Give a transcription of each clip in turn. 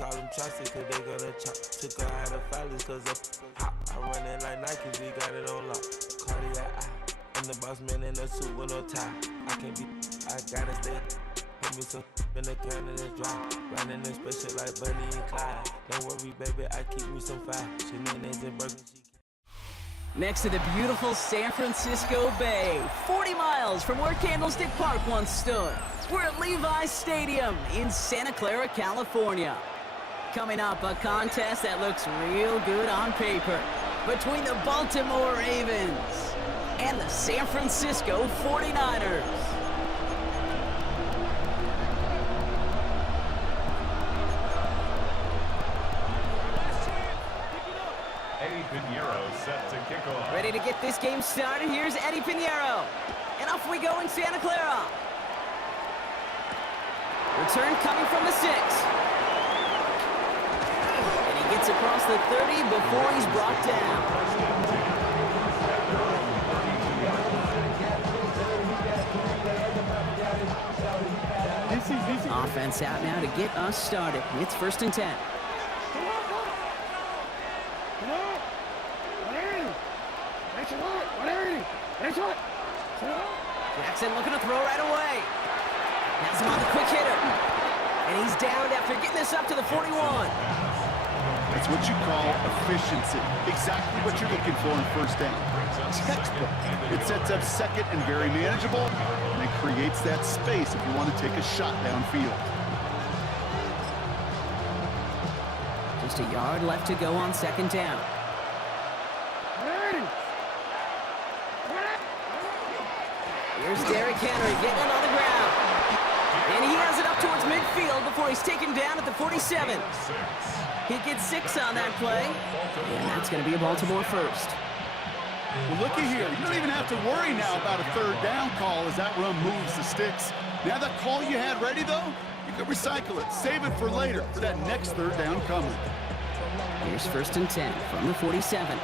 call them chopsticks cause they gonna chop. Took her out of filings cause of hop. I run it like Nike, we got it on lock. Cardiac eye. I'm the boss man in a suit with no tie. I can't be, I gotta stay. Put me some in the can and it's dry. Riding in special like Bunny and Clyde. Don't worry, baby, I keep me some fire. Shenanigans and burgers. Next to the beautiful San Francisco Bay, 40 miles from where Candlestick Park once stood. We're at Levi's Stadium in Santa Clara, California. Coming up, a contest that looks real good on paper between the Baltimore Ravens and the San Francisco 49ers. Eddie Pinheiro set to kick off. Ready to get this game started. Here's Eddie Pinheiro. And off we go in Santa Clara. Return coming from the 6. And he gets across the 30 before he's brought down. Offense out now to get us started. It's 1st and 10. Jackson looking to throw right away. Has him on the quick hitter. And he's down after getting this up to the 41. That's what you call efficiency. Exactly what you're looking for in 1st down. Textbook. It sets up 2nd and very manageable, and it creates that space if you want to take a shot downfield. Just a yard left to go on 2nd down. Here's Derrick Henry getting it on the ground. And he has it up towards midfield before he's taken down at the 47. He gets 6 on that play. And that's going to be a Baltimore 1st. Well, looky here. You don't even have to worry now about a 3rd down call as that run moves the sticks. Now that call you had ready, though, you can recycle it. Save it for later for that next 3rd down coming. Here's 1st and 10 from the 47.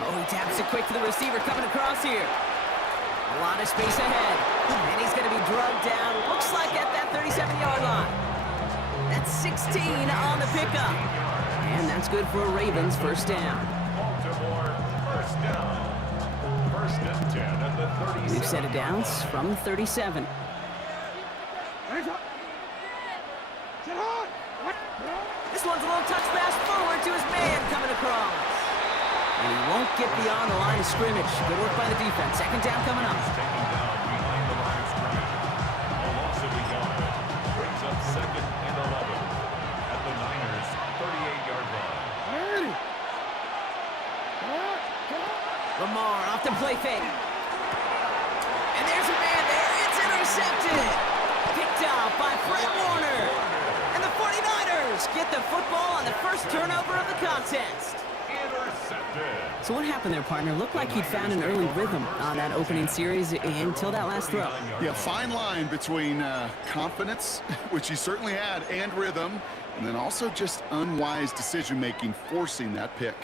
Oh, he taps it quick to the receiver coming across here. A lot of space ahead. And he's going to be drugged down. Looks like at that 37-yard line. That's 16 on the pickup. And that's good for a Ravens 1st down. Baltimore 1st down. 1st and 10 at the 37. We've set it down from 37. This one's a little touch pass forward to his man coming across. And he won't get beyond the line of scrimmage. Good work by the defense. 2nd down coming up. Taken down behind the line of scrimmage. A loss of a yard. Brings up 2nd and 11 at the Niners' 38-yard line. Lamar off the play fake. And there's a man there. It's intercepted. Picked off by Fred Warner. And the 49ers get the football on the 1st turnover of the contest. So what happened there, partner? Looked like he'd found an early rhythm on that opening series until that last throw. Yeah, fine line between confidence, which he certainly had, and rhythm, and then also just unwise decision-making, forcing that pick.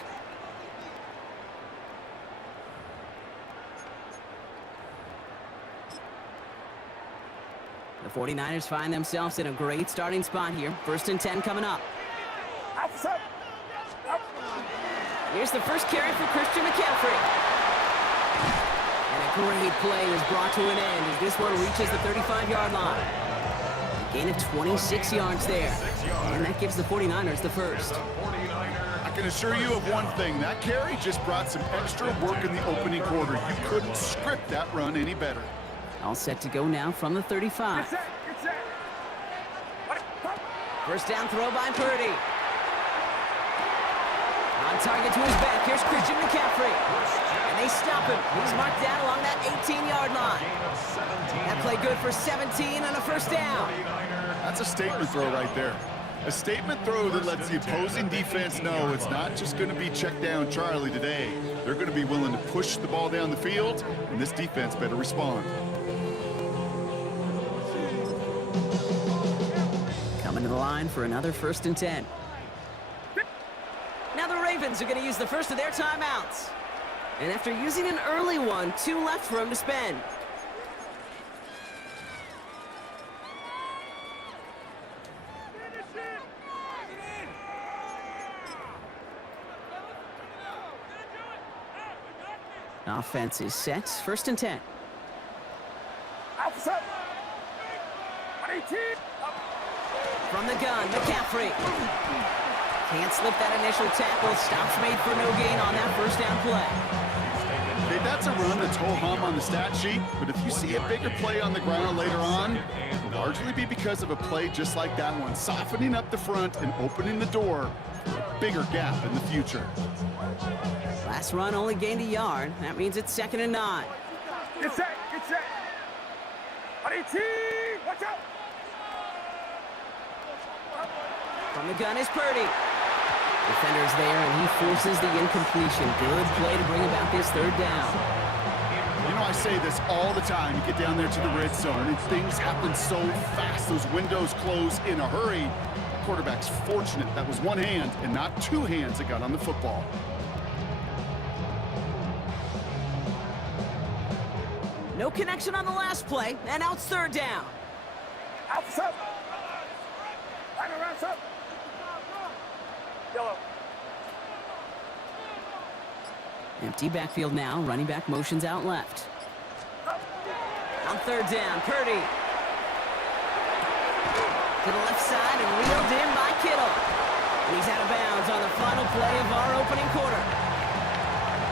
The 49ers find themselves in a great starting spot here. 1st and 10 coming up. Here's the first carry for Christian McCaffrey. And a great play is brought to an end as this one reaches the 35-yard line. A gain of 26 yards there. And that gives the 49ers the 1st. I can assure you of one thing. That carry just brought some extra work in the opening quarter. You couldn't script that run any better. All set to go now from the 35. First down throw by Purdy. On target to his back. Here's Christian McCaffrey. And they stop him. He's marked down along that 18-yard line. That play good for 17 and a 1st down. That's a statement throw right there. A statement throw that lets the opposing defense know it's not just going to be check down Charlie today. They're going to be willing to push the ball down the field, and this defense better respond. Coming to the line for another 1st and 10. Now the Ravens are going to use the first of their timeouts. And after using an early one, 2 left for him to spend. Offense is set. 1st and 10. From the gun, McCaffrey. Can't slip that initial tackle. Stops made for no gain on that 1st down play. Okay, that's a run that's ho-hum on the stat sheet, but if you see a bigger play on the ground later on, it'll largely be because of a play just like that one, softening up the front and opening the door for a bigger gap in the future. Last run only gained a yard. That means it's 2nd and 9. Get set, get set. Watch out. From the gun is Purdy. Defender's there, and he forces the incompletion. Good play to bring about this 3rd down. You know, I say this all the time. You get down there to the red zone, and things happen so fast. Those windows close in a hurry. The quarterback's fortunate that was one hand and not 2 hands that got on the football. No connection on the last play, and now it's 3rd down. Outside. Right around, sir. Yellow. Empty backfield now. Running back motions out left. On 3rd down, Purdy. To the left side and reeled in by Kittle. And he's out of bounds on the final play of our opening quarter.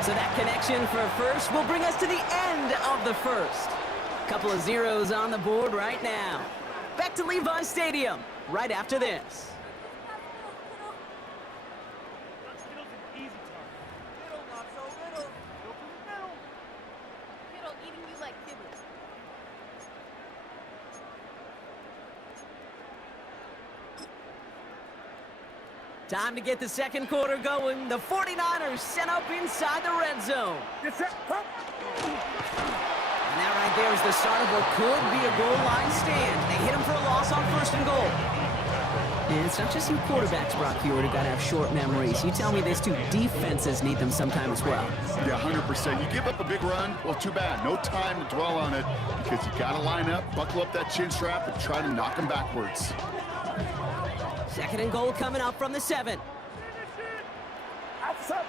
So that connection for 1st will bring us to the end of the 1st. Couple of zeros on the board right now. Back to Levi Stadium right after this. Time to get the 2nd quarter going. The 49ers set up inside the red zone. Get set. Huh? And that right there is the start of what could be a goal line stand. They hit him for a loss on 1st and goal. And it's not just you quarterbacks, Brock Huard, who got to have short memories. You tell me this too, defenses need them sometime as well. Yeah, 100%. You give up a big run, well, too bad. No time to dwell on it because you got to line up, buckle up that chin strap, and try to knock them backwards. 2nd and goal coming up from the 7. Outside.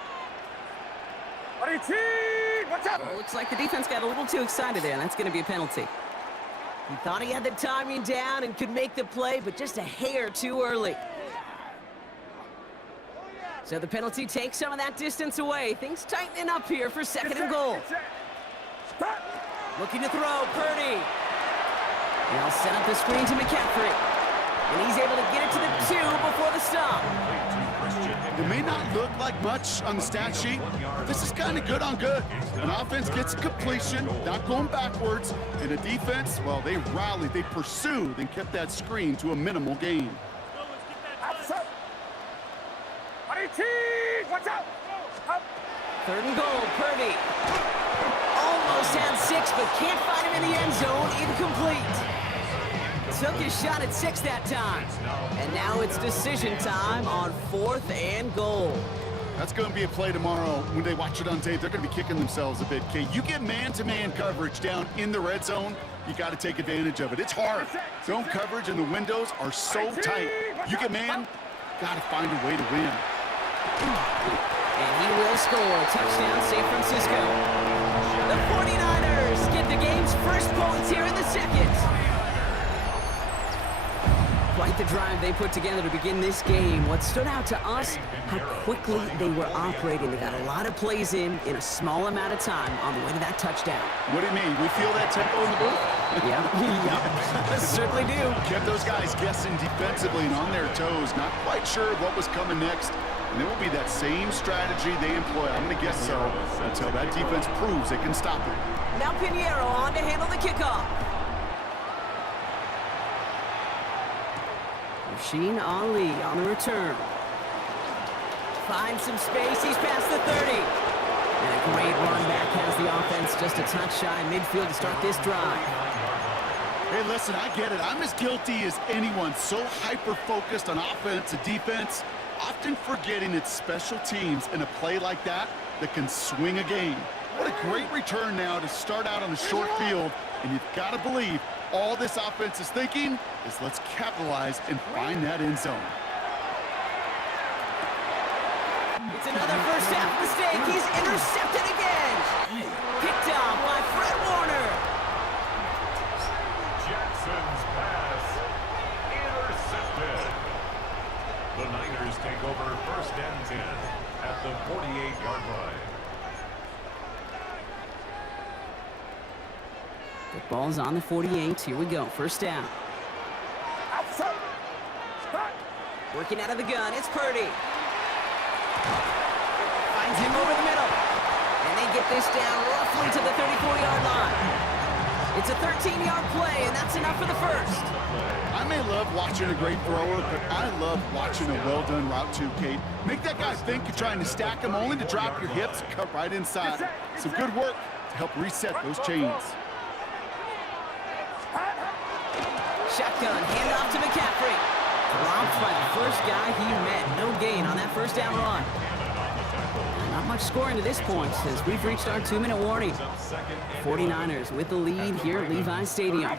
Watch out. Well, looks like the defense got a little too excited there. That's going to be a penalty. He thought he had the timing down and could make the play, but just a hair too early. So the penalty takes some of that distance away. Things tightening up here for 2nd and goal. Looking to throw, Purdy. They'll set up the screen to McCaffrey. And he's able to get it to the 2 before the stop. It may not look like much on the stat sheet, but this is kind of good on good. An offense gets a completion, not going backwards, and a defense, well, they rallied, they pursued, and kept that screen to a minimal gain. Watch out. 3rd and goal, Purdy. Almost had 6, but can't find him in the end zone. Incomplete. Took his shot at 6 that time. And now it's decision time on 4th and goal. That's going to be a play tomorrow. When they watch it on tape, they're going to be kicking themselves a bit, Kate. You get man-to-man coverage down in the red zone, you got to take advantage of it. It's hard. Zone coverage and the windows are so tight. You get man, got to find a way to win. And he will score. Touchdown, San Francisco. The 49ers get the game's first points here in the 2nd. Quite the drive they put together to begin this game. What stood out to us, how quickly they were operating. They got a lot of plays in a small amount of time on the way to that touchdown. What do you mean? We feel that tempo in the booth? Yeah, certainly do. Kept those guys guessing defensively and on their toes, not quite sure what was coming next. And it will be that same strategy they employ, I'm going to guess so, until that defense proves they can stop it. Now Pinheiro on to handle the kickoff. Rasheen Ali on the return. Finds some space, he's past the 30. And a great run back has the offense just a touch shy midfield to start this drive. Hey, listen, I get it. I'm as guilty as anyone. So hyper-focused on offense and defense. often forgetting it's special teams in a play like that that can swing a game. What a great return now to start out on a short field, and you've got to believe all this offense is thinking is let's capitalize and find that end zone. It's another first half mistake. He's intercepted again. Picked off by Fred Warner. Jackson's pass intercepted. The Niners take over first and 10 at the 48-yard line. The ball's on the 48. Here we go. First down. Outside. Back. Working out of the gun. It's Purdy. Finds him over the middle. And they get this down roughly to the 34-yard line. It's a 13-yard play, and that's enough for the first. I may love watching a great thrower, but I love watching a well-done route too, Kate. Make that guy think you're trying to stack him only to drop your hips, cut right inside. Some good work to help reset those chains. Shotgun, handoff to McCaffrey. Dropped by the first guy he met. No gain on that first down run. Not much scoring to this point as we've reached our 2-minute warning. 49ers with the lead here at Levi Stadium.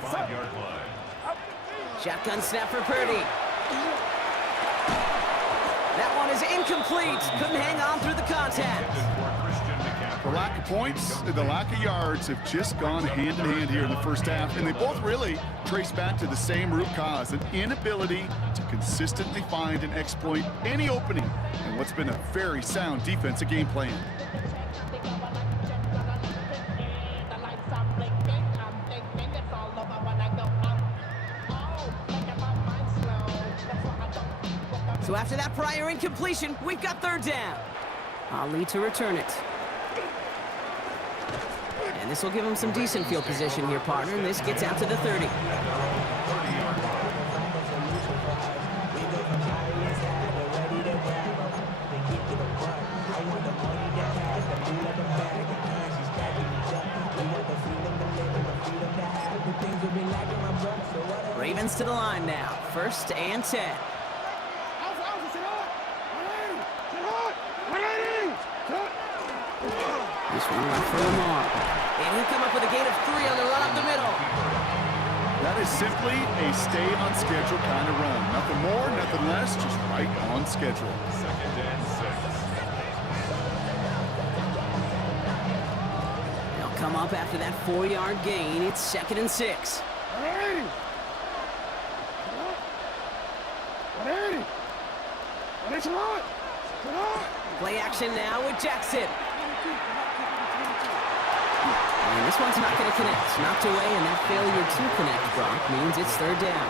Shotgun snap for Purdy. That one is incomplete. Couldn't hang on through the contact. The lack of points and the lack of yards have just gone hand in hand here in the first half, and they both really trace back to the same root cause, an inability to consistently find and exploit any opening in what's been a very sound defensive game plan. So after that prior incompletion, we've got third down. Ali to return it. And this will give him some decent field position here, partner. This gets out to the 30. Ravens to the line now. First and 10. This one right for Lamar. And he'll come up with a gain of 3 on the run up the middle. That is simply a stay on schedule kind of run. Nothing more, nothing less, just right on schedule. Second and 6. They'll come up after that 4-yard gain. It's second and 6. Play action now with Jackson. And this one's not going to connect. Knocked away, and that failure to connect, Brock, means it's third down.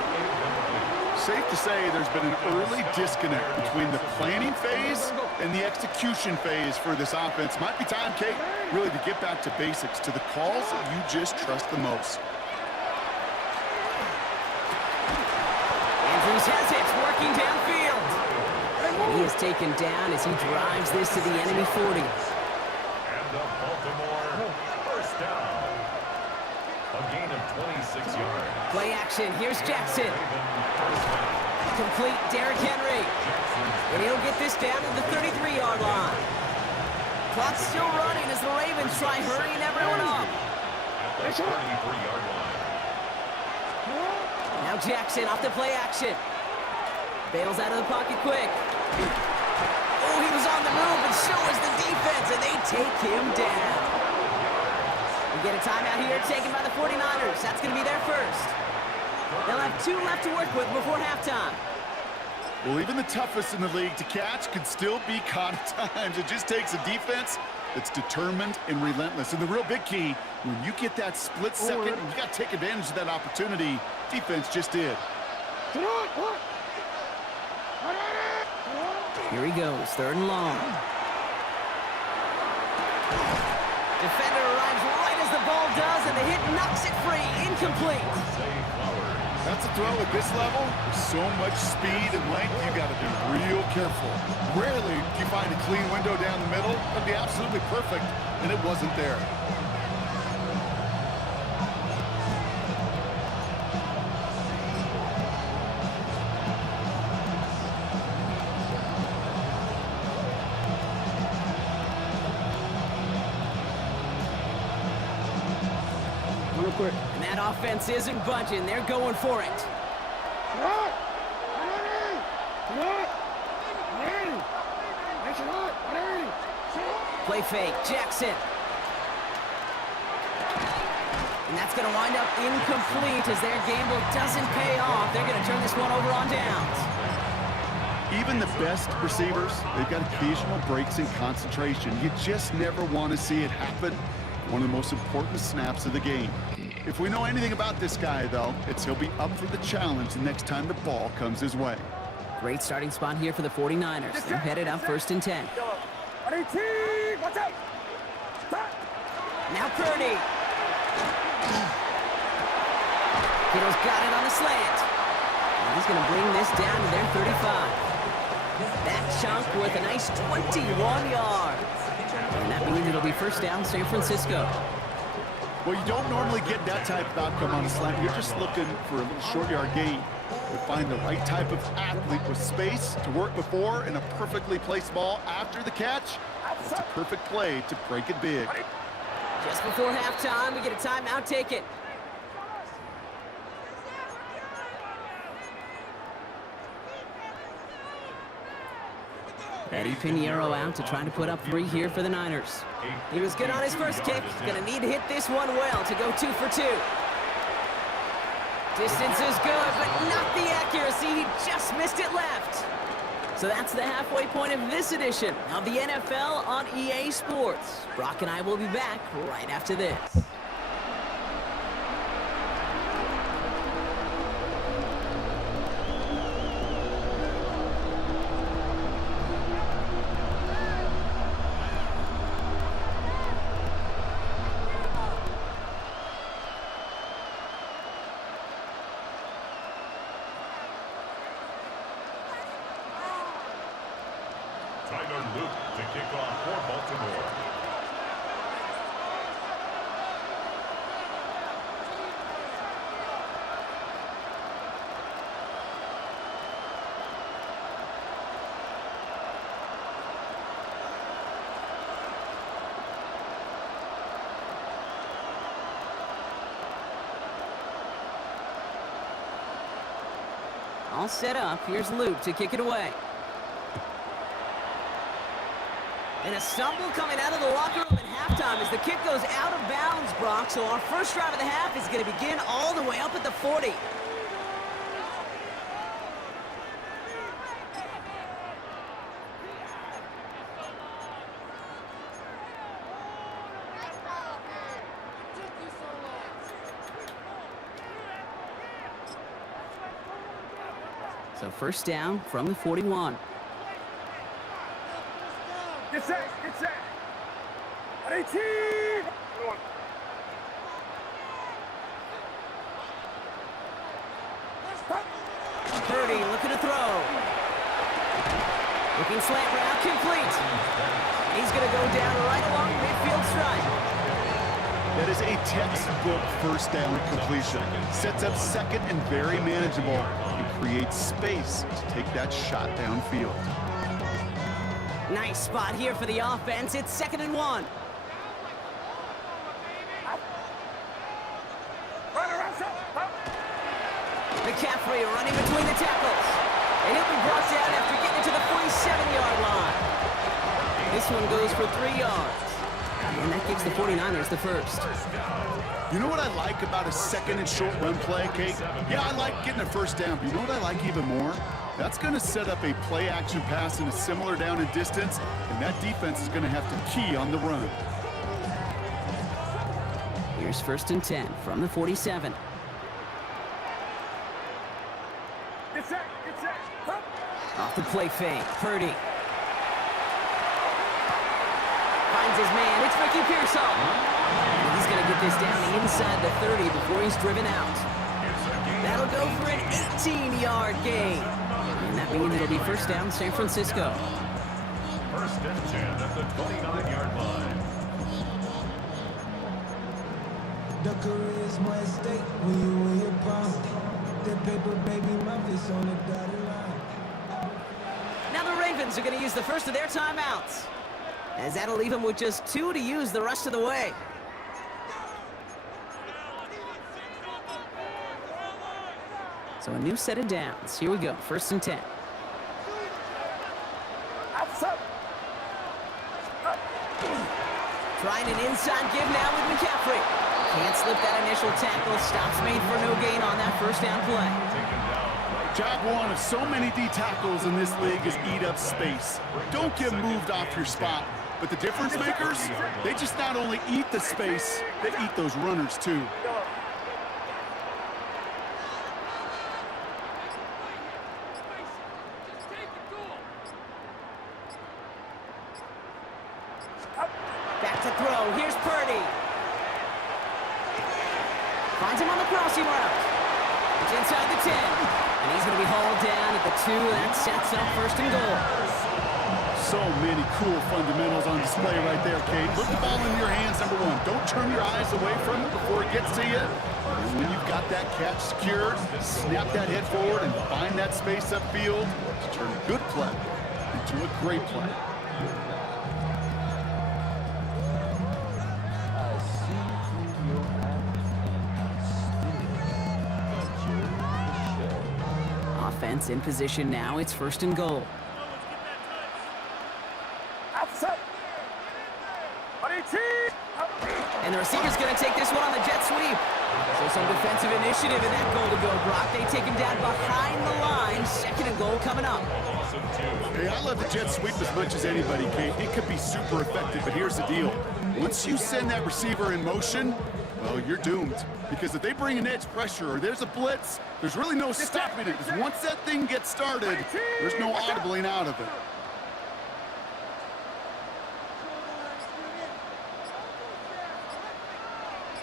Safe to say there's been an early disconnect between the planning phase and the execution phase for this offense. Might be time, Kate, really to get back to basics, to the calls that you just trust the most. Andrews has it, working downfield. And he is taken down as he drives this to the enemy 40. And the Baltimore first down. A gain of 26 yards. Play action, here's Jackson. Complete, Derrick Henry. And he'll get this down to the 33-yard line. Clock's still running as the Ravens try hurrying everyone up. At the 33-yard line. Now Jackson off the play action. Bails out of the pocket quick. Oh, he was on the move, and so is the defense, and they take him down. We get a timeout here taken by the 49ers. That's going to be their first. They'll have 2 left to work with before halftime. Well, even the toughest in the league to catch can still be caught at times. It just takes a defense that's determined and relentless. And the real big key, when you get that split second, and you got to take advantage of that opportunity, defense just did. Here he goes, third and long. Defender arrives right as the ball does, and the hit knocks it free, incomplete. That's a throw at this level. With so much speed and length, you got to be real careful. Rarely do you find a clean window down the middle. That'd be absolutely perfect, and it wasn't there. real quick. And that offense isn't budging. They're going for it. Play fake, Jackson. And that's going to wind up incomplete as their gamble doesn't pay off. They're going to turn this one over on downs. Even the best receivers, they've got occasional breaks in concentration. You just never want to see it happen. One of the most important snaps of the game. If we know anything about this guy, though, it's he'll be up for the challenge the next time the ball comes his way. Great starting spot here for the 49ers. They're headed up 1st and 10. Now Purdy. Kittle's got it on the slant. And he's going to bring this down to their 35. That chunk worth a nice 21 yards. And that means it'll be 1st down, San Francisco. Well, you don't normally get that type of outcome on a slant. You're just looking for a little short yard gain. You find the right type of athlete with space to work before and a perfectly placed ball after the catch. It's a perfect play to break it big. Just before halftime, we get a timeout. Take it. Eddie Pinheiro out to try to put up 3 here for the Niners. He was good on his first kick. Going to need to hit this one well to go 2 for 2. Distance is good, but not the accuracy. He just missed it left. So that's the halfway point of this edition of the NFL on EA Sports. Brock and I will be back right after this. Tyler Luke to kick off for Baltimore. All set up. Here's Luke to kick it away. And a stumble coming out of the locker room at halftime as the kick goes out of bounds, Brock. So our first drive of the half is going to begin all the way up at the 40. So 1st down from the 41. Get set, get set. 18. Purdy looking to throw. Looking slant route, complete. He's going to go down right along midfield strike. That is a textbook 1st down completion. Sets up 2nd and very manageable and creates space to take that shot downfield. Nice spot here for the offense. It's 2nd and 1. McCaffrey running between the tackles. And he'll be brought down after getting to the 47-yard line. This one goes for 3 yards. And that gives the 49ers the 1st. You know what I like about a 2nd and short run play, Kate? Yeah, I like getting a 1st down, but you know what I like even more? That's going to set up a play-action pass in a similar down and distance, and that defense is going to have to key on the run. Here's 1st and 10 from the 47. Get set, get set. Off the play fake, Purdy. Finds his man, it's Ricky Pearsall. And he's going to get this down inside the 30 before he's driven out. That'll go for an 18-yard gain. And that means it'll be 1st down, San Francisco. 1st and 10 at the 29-yard line. The career is my estate when you win your pound. The paper, baby, my face on the dotted line. Now the Ravens are going to use the first of their timeouts, as that'll leave them with just 2 to use the rest of the way. So a new set of downs. Here we go, 1st and 10. Outside. Trying an inside give now with McCaffrey. Can't slip that initial tackle. Stops made for no gain on that 1st down play. Job one of so many D tackles in this league is eat up space. Don't get moved off your spot. But the difference makers, they just not only eat the space, they eat those runners too. Back to throw. Here's Purdy. Finds him on the crossing route. It's inside the 10. And he's going to be hauled down at the 2. That sets up 1st and goal. So many cool fundamentals on display right there, Kate. Put the ball in your hands, number one. Don't turn your eyes away from it before it gets to you. And when you've got that catch secured, snap that head forward and find that space upfield to turn a good play into a great play. Offense in position now. It's 1st and goal. Outside. And the receiver's going to take this one on the jet sweep. So some defensive initiative in that goal to go, Brock. They take him down behind the line. 2nd and goal coming up. Hey, I love the jet sweep as much as anybody, Kate. It could be super effective, but here's the deal. Once you send that receiver in motion, well, you're doomed. Because if they bring an edge pressure or there's a blitz, there's really no stopping it. Because once that thing gets started, there's no audibling out of it.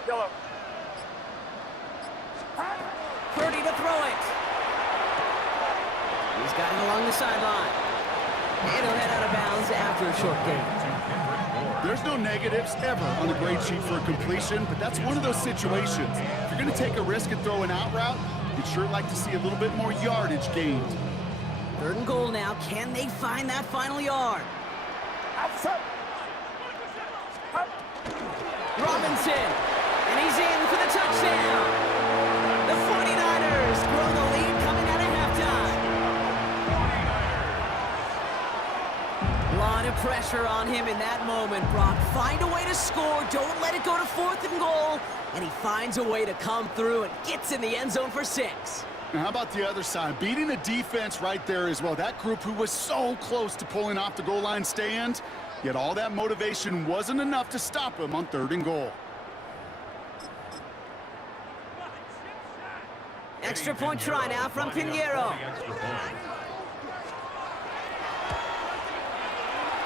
Yellow. Purdy to throw it. He's got it along the sideline. And he'll head out of bounds after a short gain. There's no negatives ever on the grade sheet for a completion, but that's one of those situations. If you're going to take a risk and throw an out route, you'd sure like to see a little bit more yardage gained. 3rd and goal now. Can they find that final yard? Outside. Robinson. And he's in for the touchdown. The 49ers grow the lead coming out of halftime. A lot of pressure on him in that moment, Brock. Find a way to score. Don't let it go to 4th and goal. And he finds a way to come through and gets in the end zone for 6. Now, how about the other side? Beating the defense right there as well. That group who was so close to pulling off the goal line stand, yet all that motivation wasn't enough to stop him on 3rd and goal. Extra point try now from Pinheiro.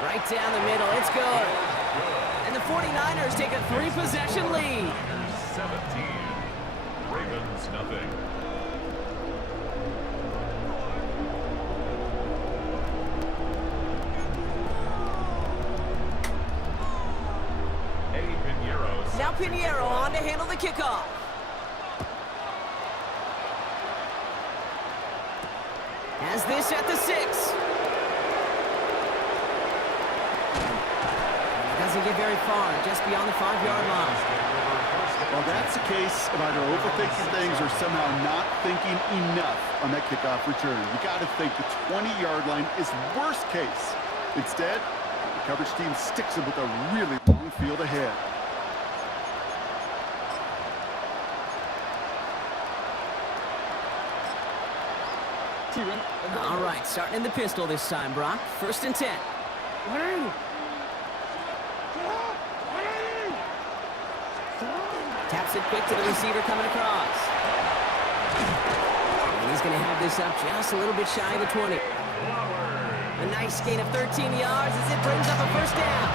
Right down the middle, it's good. And the 49ers take a 3-possession lead. 17. Ravens nothing. Now Pinheiro on to handle the kickoff. Has this at the 6. Doesn't get very far, just beyond the 5-yard line. Well, that's a case of either overthinking things or somehow not thinking enough on that kickoff return. You got to think the 20-yard line is worst case. Instead, the coverage team sticks him with a really long field ahead. All right, starting in the pistol this time, Brock. 1st and 10. Taps it quick to the receiver coming across. And he's going to have this up just a little bit shy of the 20. A nice gain of 13 yards as it brings up a 1st down.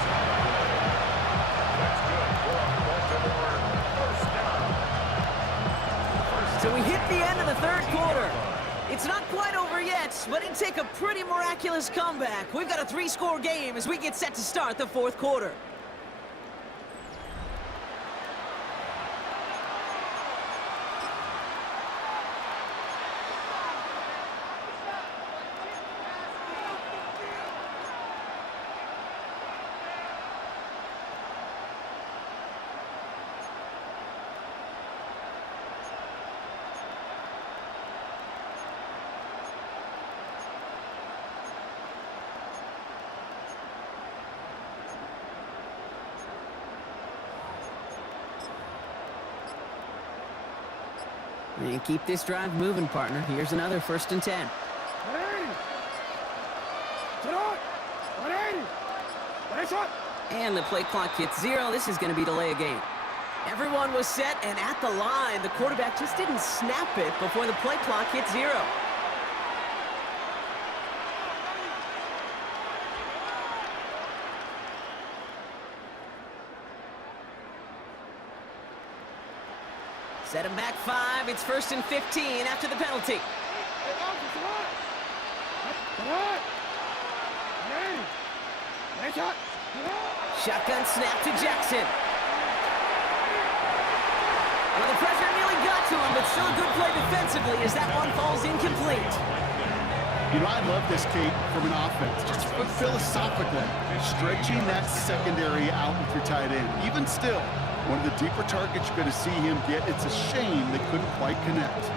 So we hit the end of the 3rd quarter. It's not quite over yet, but it'd take a pretty miraculous comeback. We've got a 3-score game as we get set to start the 4th quarter. And keep this drive moving, partner. Here's another 1st and 10. 180. And the play clock hits 0. This is going to be delay a game. Everyone was set, and at the line, the quarterback just didn't snap it before the play clock hit 0. Set him back 5. It's 1st and 15 after the penalty. Shotgun snap to Jackson. Well, the pressure nearly got to him, but still a good play defensively as that one falls incomplete. You know, I love this, Kate, from an offense. Just philosophically, stretching that secondary out with your tight end. Even still, one of the deeper targets you're going to see him get. It's a shame they couldn't quite connect.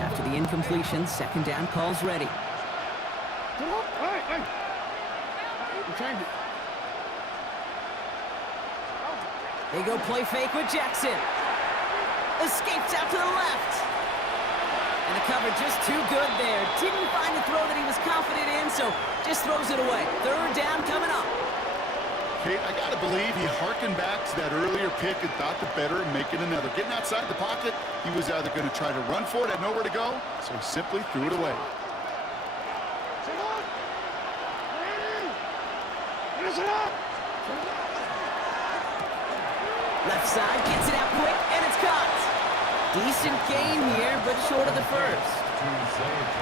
After the incompletion, 2nd down calls ready. They go play fake with Jackson. Escapes out to the left. And the cover just too good there. Didn't find a throw that he was confident in, so just throws it away. 3rd down coming up. Kate, I got to believe he harkened back to that earlier pick and thought the better of making another. Getting outside the pocket, he was either going to try to run for it, had nowhere to go, so he simply threw it away. Left side, gets it out quick, and it's caught. Decent gain here, but short of the 1st.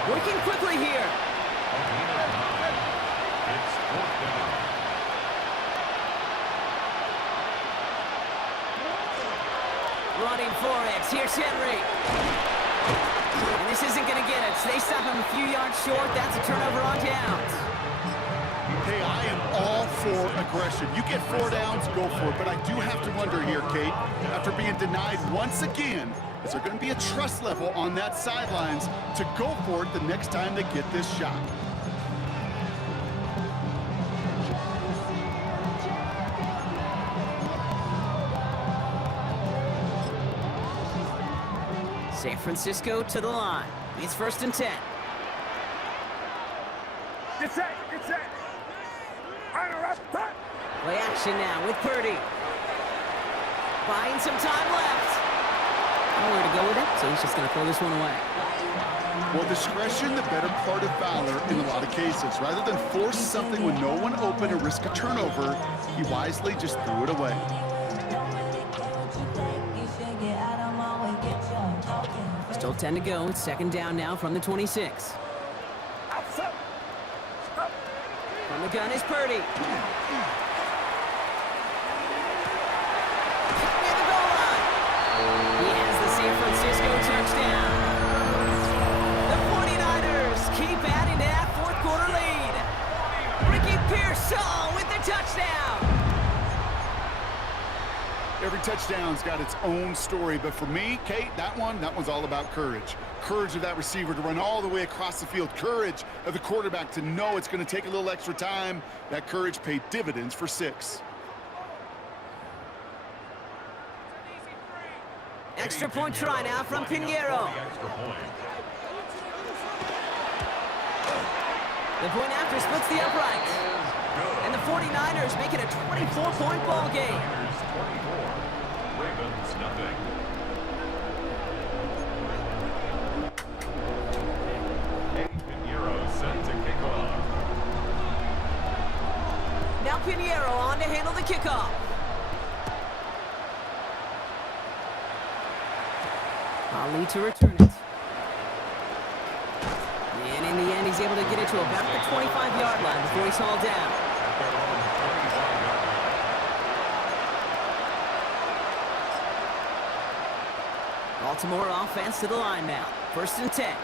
Working quickly here. It's 4th down. Running for it. Here's Henry. And this isn't going to get it. So they stop him a few yards short. That's a turnover on downs. Hey, I am all for aggression. You get 4 downs, go for it. But I do have to wonder here, Kate, after being denied once again, is there going to be a trust level on that sidelines to go for it the next time they get this shot? San Francisco to the line. It's 1st and 10. Get set. Play action now with Purdy. Buying some time left. Nowhere to go with it, so he's just going to throw this one away. Well, discretion, the better part of valor in a lot of cases. Rather than force something when no one open or risk a turnover, he wisely just threw it away. Still 10 to go. It's 2nd down now from the 26. From the gun is Purdy. Near the goal line. He has the San Francisco touchdown. The 49ers keep adding to that 4th quarter lead. Ricky Pearsall with the touchdown. Every touchdown's got its own story, but for me, Kate, that one's all about courage. Courage of that receiver to run all the way across the field. Courage of the quarterback to know it's going to take a little extra time. That courage paid dividends for 6. Extra point try now from Pinheiro. The point after splits the upright. And the 49ers make it a 24-point ball game. Ravens nothing. Pinheiro set to kick off. Now Pinheiro on to handle the kickoff. Ali to return it. And in the end, he's able to get it to about the 25-yard line before he's hauled down. Baltimore offense to the line now. 1st and 10.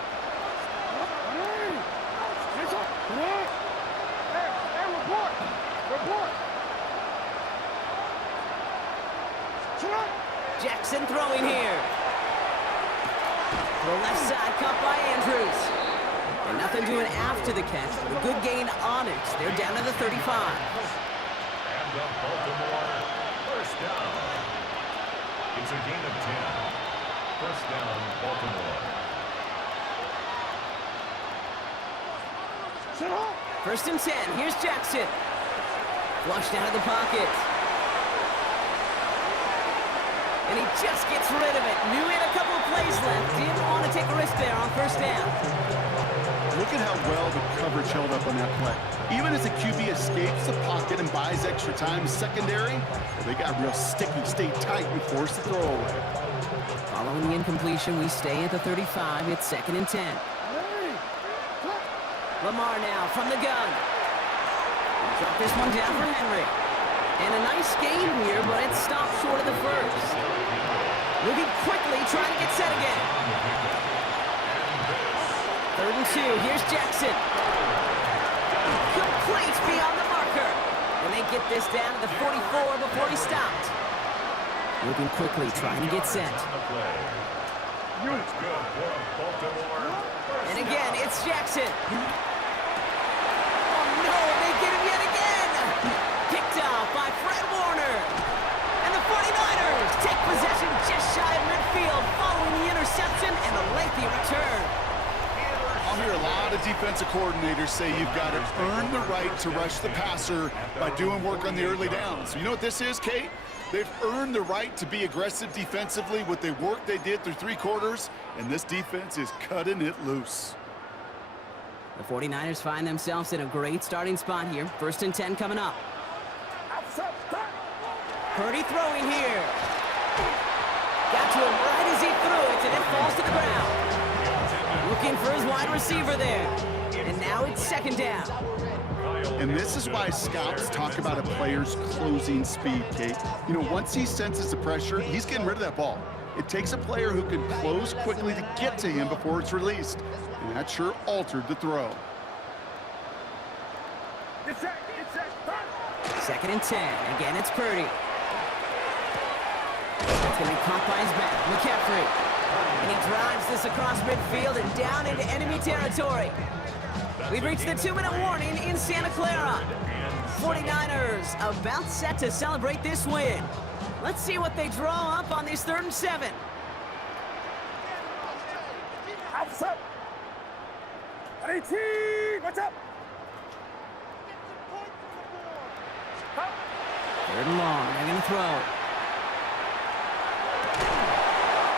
Jackson throwing here. To the left side, caught by Andrews. And nothing doing after the catch, but a good gain on it. They're down to the 35. And the Baltimore first down. It's a gain of 10. First down, Baltimore. First and 10. Here's Jackson. Flushed out of the pocket. And he just gets rid of it. Knew he had a couple of plays left. Didn't want to take a risk there on first down. Look at how well the coverage held up on that play. Even as the QB escapes the pocket and buys extra time secondary, well, they got real sticky, stayed tight, and forced the throw away. Following the incompletion, we stay at the 35. It's 2nd and 10. Lamar now from the gun. Drop this one down for Henry. And a nice game here, but it stopped short of the first. Moving quickly, trying to get set again. 3rd and 2. Here's Jackson. Complete beyond the marker. And they get this down to the 44 before he stopped. Moving quickly, trying to get set. And again, it's Jackson. Oh no, they get him yet again. Picked off by Fred Warner. And the 49ers take possession just shy of midfield following the interception and the lengthy return. I'll hear a lot of defensive coordinators say you've got to earn the right to rush the passer by doing work on the early downs. You know what this is, Kate? They've earned the right to be aggressive defensively with the work they did through 3 quarters, and this defense is cutting it loose. The 49ers find themselves in a great starting spot here. 1st and 10 coming up. Purdy throwing here. Got to him right as he threw it, and it falls to the ground. Looking for his wide receiver there. And now it's 2nd down. And this is why scouts talk about a player's closing speed, Kate. You know, once he senses the pressure, he's getting rid of that ball. It takes a player who can close quickly to get to him before it's released. And that sure altered the throw. 2nd and 10. Again, it's Purdy. It's going to be caught by his back. McCaffrey. And he drives this across midfield and down into enemy territory. We've reached the 2-minute warning in Santa Clara. 49ers about set to celebrate this win. Let's see what they draw up on this 3rd and 7. Outside. 18. What's up? 3rd and long. They're going to throw.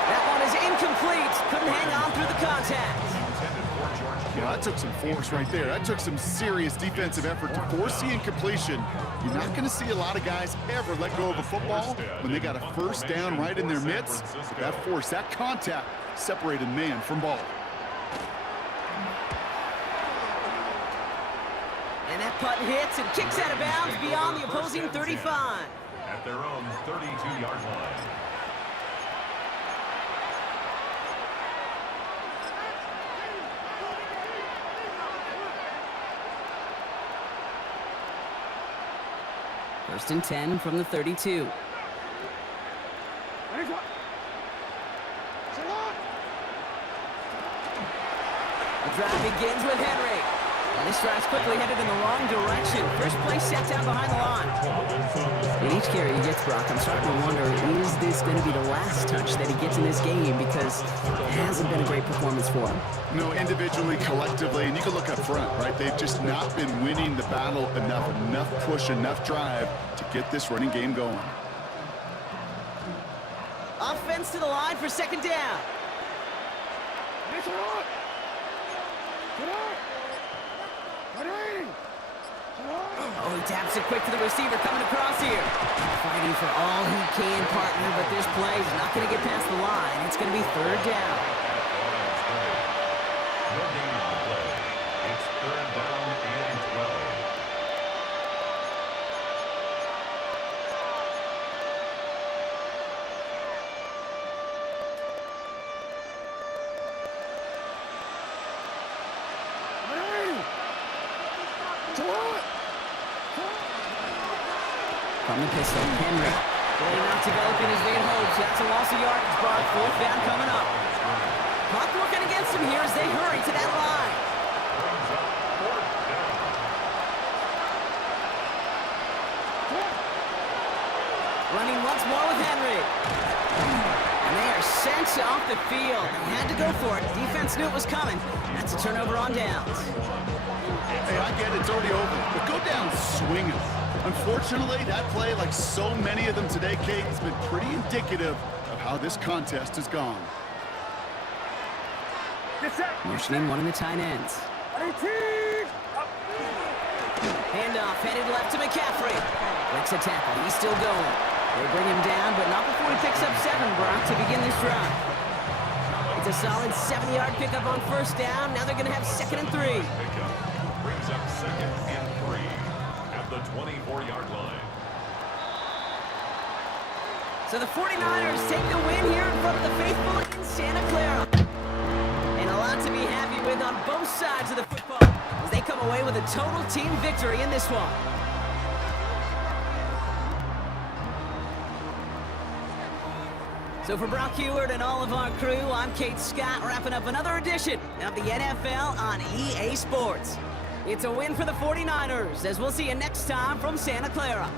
That one is incomplete. Couldn't hang on through the contact. Yeah, that took some force right there. That took some serious defensive effort to force the incompletion. You're not going to see a lot of guys ever let go of a football when they got a first down right in their midst. That force, that contact, separated man from ball. And that punt hits and kicks out of bounds beyond the opposing 35. At their own 32-yard line. First and 10 from the 32. The drive begins with Henry. And this drive's quickly headed in the wrong direction. First play set down behind the line. In each carry he gets, Brock, I'm starting to wonder, is this going to be the last touch that he gets in this game? Because it hasn't been a great performance for him. No, individually, collectively, and you can look up front, right? They've just not been winning the battle enough push, enough drive to get this running game going. Offense to the line for 2nd down. Oh, he taps it quick to the receiver coming across here. Fighting for all he can, partner, but this play is not going to get past the line. It's going to be 3rd down. No gain on the play. It's 3rd down and 12. From the pistol, Henry. Really not developing as they had hoped. That's a loss of yardage, Brock. 4th down coming up. Clock momentum here as they hurry to that line. Running once more with Henry. And they are sent off the field. They had to go for it. Defense knew it was coming. That's a turnover on downs. Hey, I get it, it's already over, but go down swinging. Unfortunately, that play, like so many of them today, Kate, has been pretty indicative of how this contest has gone. Motioning one of the tight ends. Handoff headed left to McCaffrey. Breaks a tackle. He's still going. They bring him down, but not before he picks up 7, Brock, to begin this drive. It's a solid 70-yard pickup on first down. Now they're going to have 2nd and 3. Brings up 2nd and 3 at the 24-yard line. So the 49ers take the win here in front of the faithful in Santa Clara. And a lot to be happy with on both sides of the football as they come away with a total team victory in this one. So for Brock Huard and all of our crew, I'm Kate Scott, wrapping up another edition of the NFL on EA Sports. It's a win for the 49ers, as we'll see you next time from Santa Clara.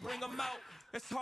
Bring 'em out. It's hard.